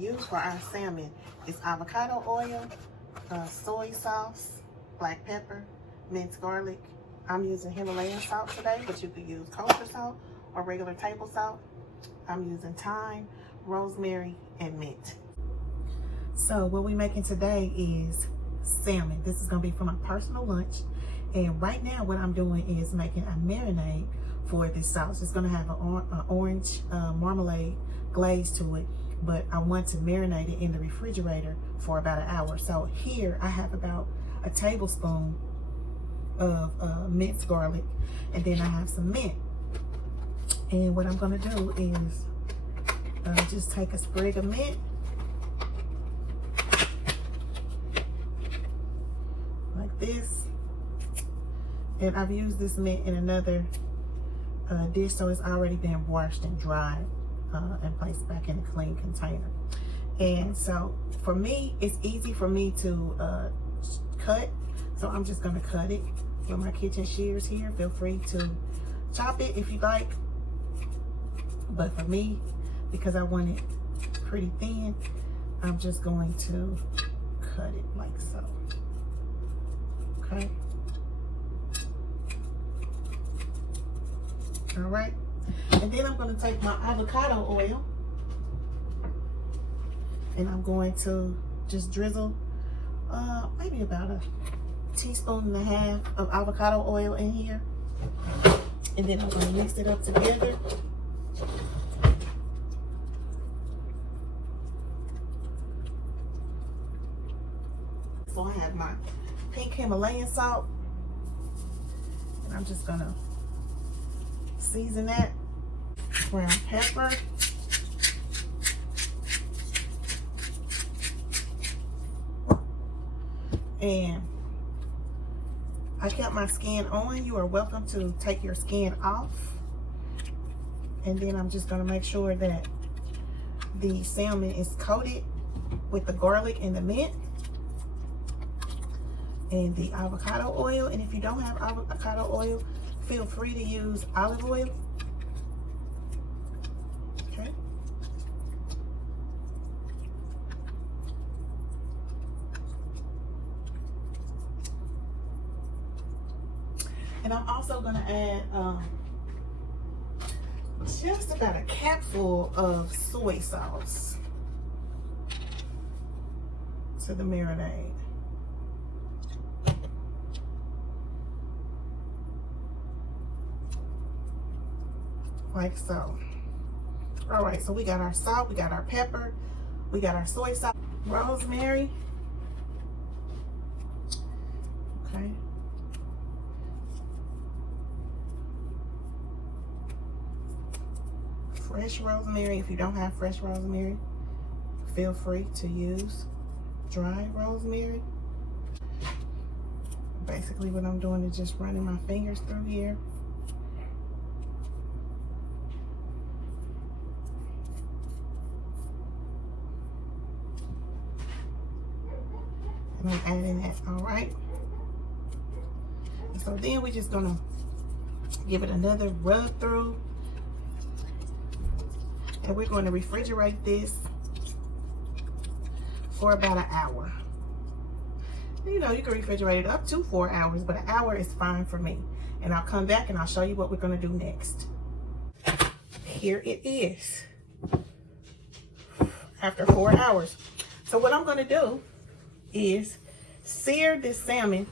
use for our salmon is avocado oil, soy sauce, black pepper, minced garlic. I'm using Himalayan salt today, but you could use kosher salt or regular table salt. I'm using thyme, rosemary, and mint. So what we're making today is salmon. This is gonna be for my personal lunch. And right now what I'm doing is making a marinade for this sauce. It's gonna have an orange marmalade glaze to it, but I want to marinate it in the refrigerator for about an hour. So here I have about a tablespoon of minced garlic, and then I have some mint. And what I'm gonna do is just take a sprig of mint, like this. And I've used this mint in another dish, so it's already been washed and dried and placed back in a clean container. And so for me, it's easy for me to cut, so I'm just gonna cut it with my kitchen shears here. Feel free to chop it if you like, but for me, because I want it pretty thin, I'm just going to cut it like so. Okay. All right. And then I'm going to take my avocado oil and I'm going to just drizzle maybe about a teaspoon and a half of avocado oil in here. And then I'm going to mix it up together. So I have my pink Himalayan salt, and I'm just gonna season that. Brown pepper, and I kept my skin on. You are welcome to take your skin off. And then I'm just gonna make sure that the salmon is coated with the garlic and the mint and the avocado oil. And if you don't have avocado oil, feel free to use olive oil. Okay. And I'm also gonna add just about a capful of soy sauce to the marinade. Like so. All right, so we got our salt, we got our pepper, we got our soy sauce, rosemary. Okay. Fresh rosemary. If you don't have fresh rosemary, feel free to use dry rosemary. Basically what I'm doing is just running my fingers through here. And I'm adding that, all right? And so then we're just gonna give it another rub through. And we're going to refrigerate this for about an hour. You know, you can refrigerate it up to 4 hours, but an hour is fine for me. And I'll come back and I'll show you what we're going to do next. Here it is after 4 hours. So what I'm going to do is sear this salmon.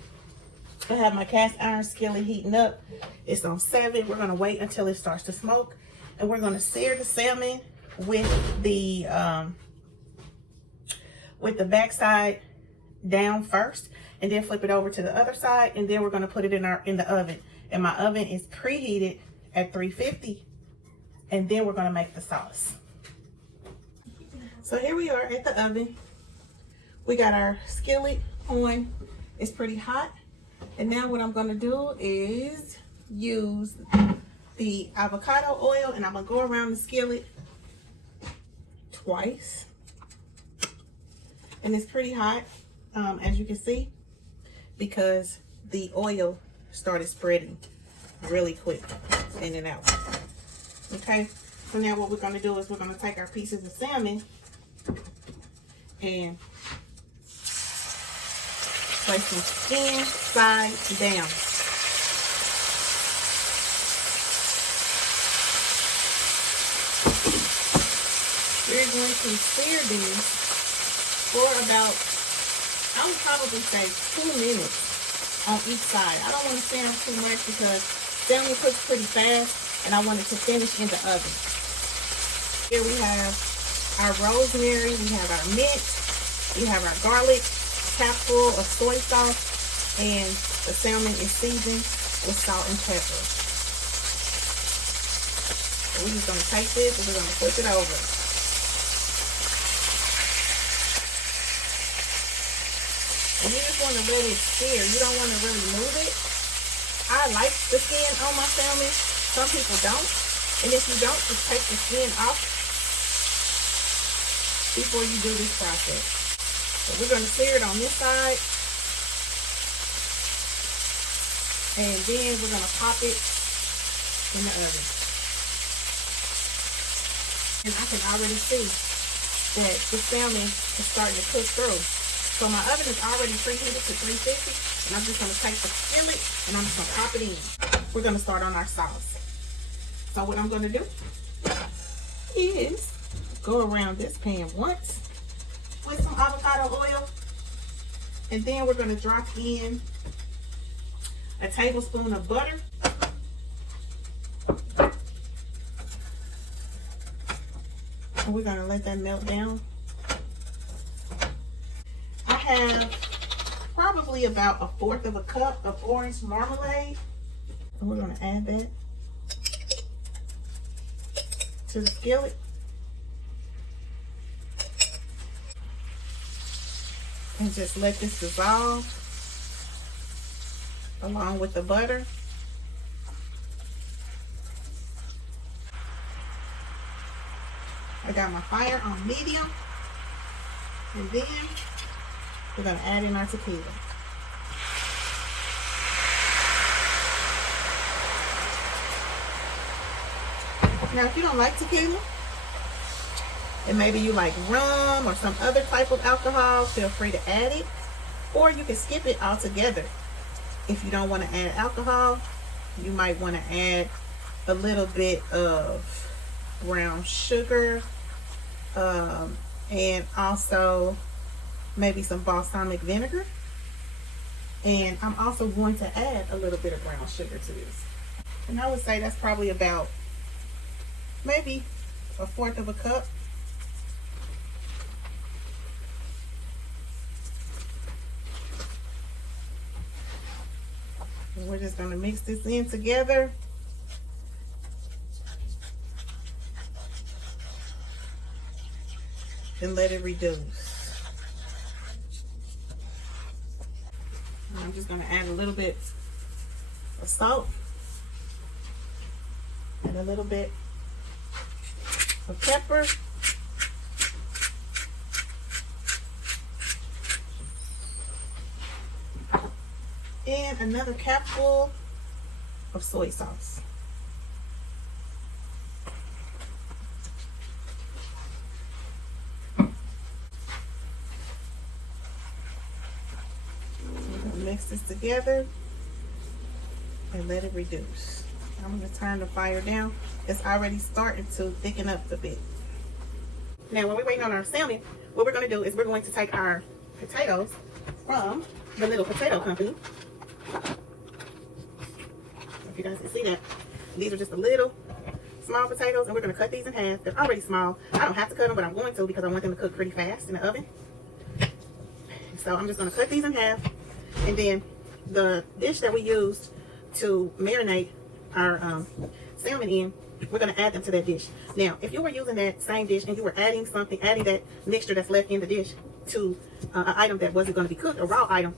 I have my cast iron skillet heating up. It's on 7. We're going to wait until it starts to smoke. And we're going to sear the salmon with the backside down first, and then flip it over to the other side, and then we're going to put it in the oven. And my oven is preheated at 350, and then we're going to make the sauce. So here we are at the oven. We got our skillet on. It's pretty hot. And now what I'm going to do is use the avocado oil, and I'm gonna go around the skillet twice. And it's pretty hot, as you can see, because the oil started spreading really quick in and out. Okay, so now what we're gonna do is we're gonna take our pieces of salmon and place some skin side down. We're going to sear these for about, I would probably say 2 minutes on each side. I don't want to sear them too much because salmon cooks pretty fast and I want it to finish in the oven. Here we have our rosemary, we have our mint, we have our garlic, capful of soy sauce, and the salmon is seasoned with salt and pepper. So we're just going to take this and we're going to flip it over. And you just want to let it sear. You don't want to really move it. I like the skin on my salmon. Some people don't. And if you don't, just take the skin off before you do this process. So we're going to sear it on this side. And then we're going to pop it in the oven. And I can already see that the salmon is starting to cook through. So my oven is already preheated to 350, and I'm just going to take the skillet and I'm just going to pop it in. We're going to start on our sauce. So what I'm going to do is go around this pan once with some avocado oil, and then we're going to drop in a tablespoon of butter. And we're going to let that melt down. I have probably about 1/4 cup of orange marmalade. And we're going to add that to the skillet. And just let this dissolve along with the butter. I got my fire on medium. And then we're going to add in our tequila. Now, if you don't like tequila, and maybe you like rum or some other type of alcohol, feel free to add it. Or you can skip it altogether. If you don't want to add alcohol, you might want to add a little bit of brown sugar, and also maybe some balsamic vinegar. And I'm also going to add a little bit of brown sugar to this. And I would say that's probably about maybe 1/4 cup. And we're just going to mix this in together. And let it reduce. And I'm just going to add a little bit of salt and a little bit of pepper. And another capful of soy sauce. Mix this together and let it reduce. I'm going to turn the fire down. It's already starting to thicken up a bit. Now, while we're waiting on our salmon, what we're going to do is we're going to take our potatoes from the Little Potato Company. If you guys can see that, these are just a little small potatoes, and we're going to cut these in half. They're already small. I don't have to cut them, but I'm going to because I want them to cook pretty fast in the oven. So I'm just going to cut these in half. And then the dish that we used to marinate our salmon in, we're going to add them to that dish. Now, if you were using that same dish and you were adding that mixture that's left in the dish to an item that wasn't going to be cooked, a raw item,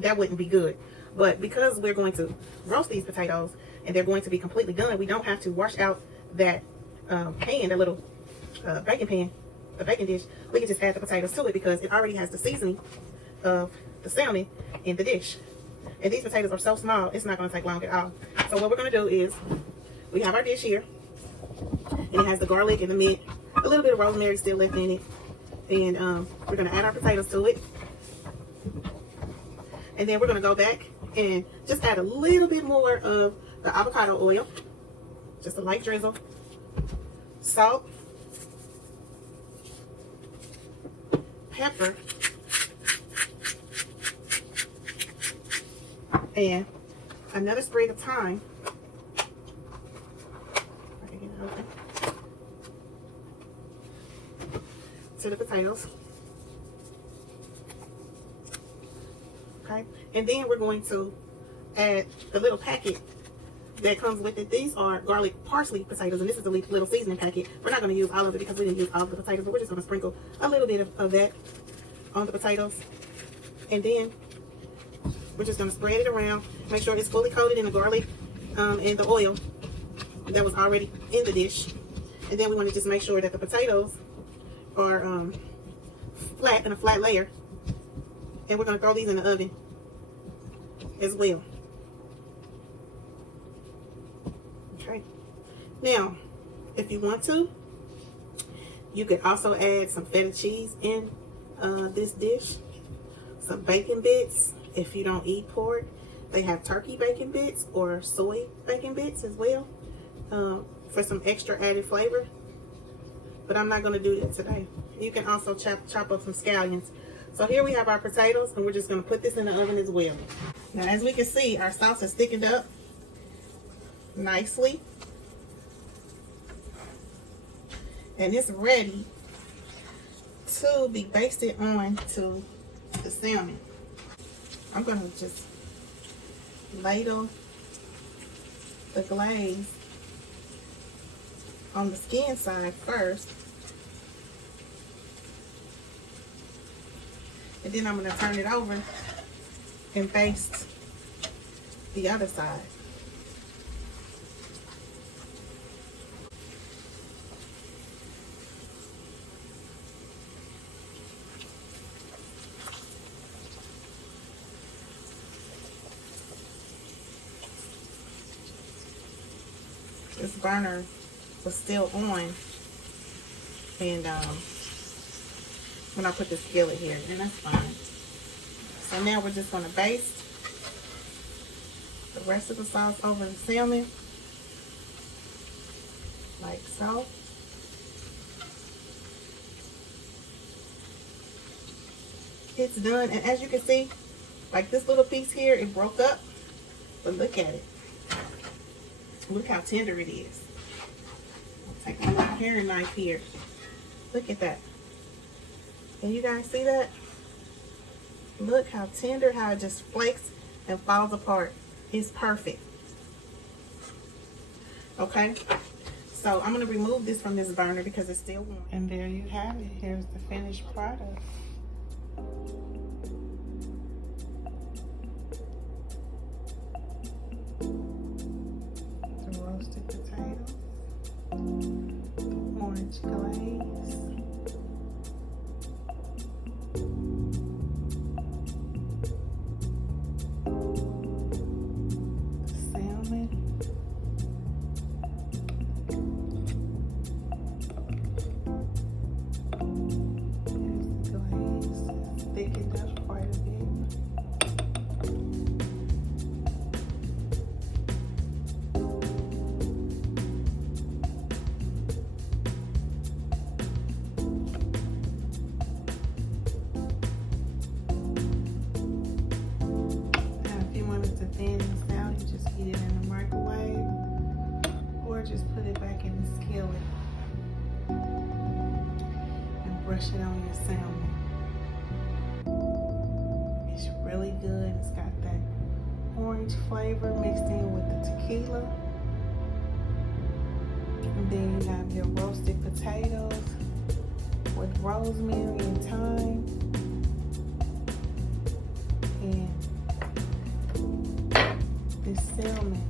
that wouldn't be good. But because we're going to roast these potatoes and they're going to be completely done, we don't have to wash out that pan, that little baking pan, the baking dish. We can just add the potatoes to it because it already has the seasoning of the salmon in the dish. And these potatoes are so small, it's not going to take long at all. So what we're going to do is, we have our dish here, and it has the garlic and the mint, a little bit of rosemary still left in it, And we're gonna add our potatoes to it. And then we're gonna go back and just add a little bit more of the avocado oil. Just a light drizzle. Salt. Pepper. And another sprig of thyme. To the potatoes. Okay, and then we're going to add the little packet that comes with it. These are garlic parsley potatoes, and this is a little seasoning packet. We're not going to use all of it because we didn't use all of the potatoes, but we're just going to sprinkle a little bit of that on the potatoes. And then we're just going to spread it around. Make sure it's fully coated in the garlic and the oil that was already in the dish. And then we want to just make sure that the potatoes are flat, in a flat layer. And we're going to throw these in the oven as well. Okay. Now, if you want to, you could also add some feta cheese in this dish. Some bacon bits. If you don't eat pork, they have turkey bacon bits or soy bacon bits as well for some extra added flavor. But I'm not going to do that today. You can also chop up some scallions. So here we have our potatoes, and we're just going to put this in the oven as well. Now, as we can see, our sauce has thickened up nicely. And it's ready to be basted on to the salmon. I'm going to just ladle the glaze on the skin side first. And then I'm going to turn it over and baste the other side. This burner was still on, and when I put the skillet here, and that's fine. So now we're just going to baste the rest of the sauce over the salmon, like so. It's done, and as you can see, like this little piece here, it broke up, but look at it. Look how tender it is. I'll take my paring knife here. Look at that. Can you guys see that? Look how tender, how it just flakes and falls apart. It's perfect. Okay, so I'm going to remove this from this burner because it's still warm. And there you have it. Here's the finished product. The roasted potatoes, the orange glaze, thickened up quite a bit. And if you wanted to thin this out, you just heat it in the microwave or just put it back in the skillet and brush it on your salmon. It's really good. It's got that orange flavor mixed in with the tequila. And then you have your roasted potatoes with rosemary and thyme. And this salmon.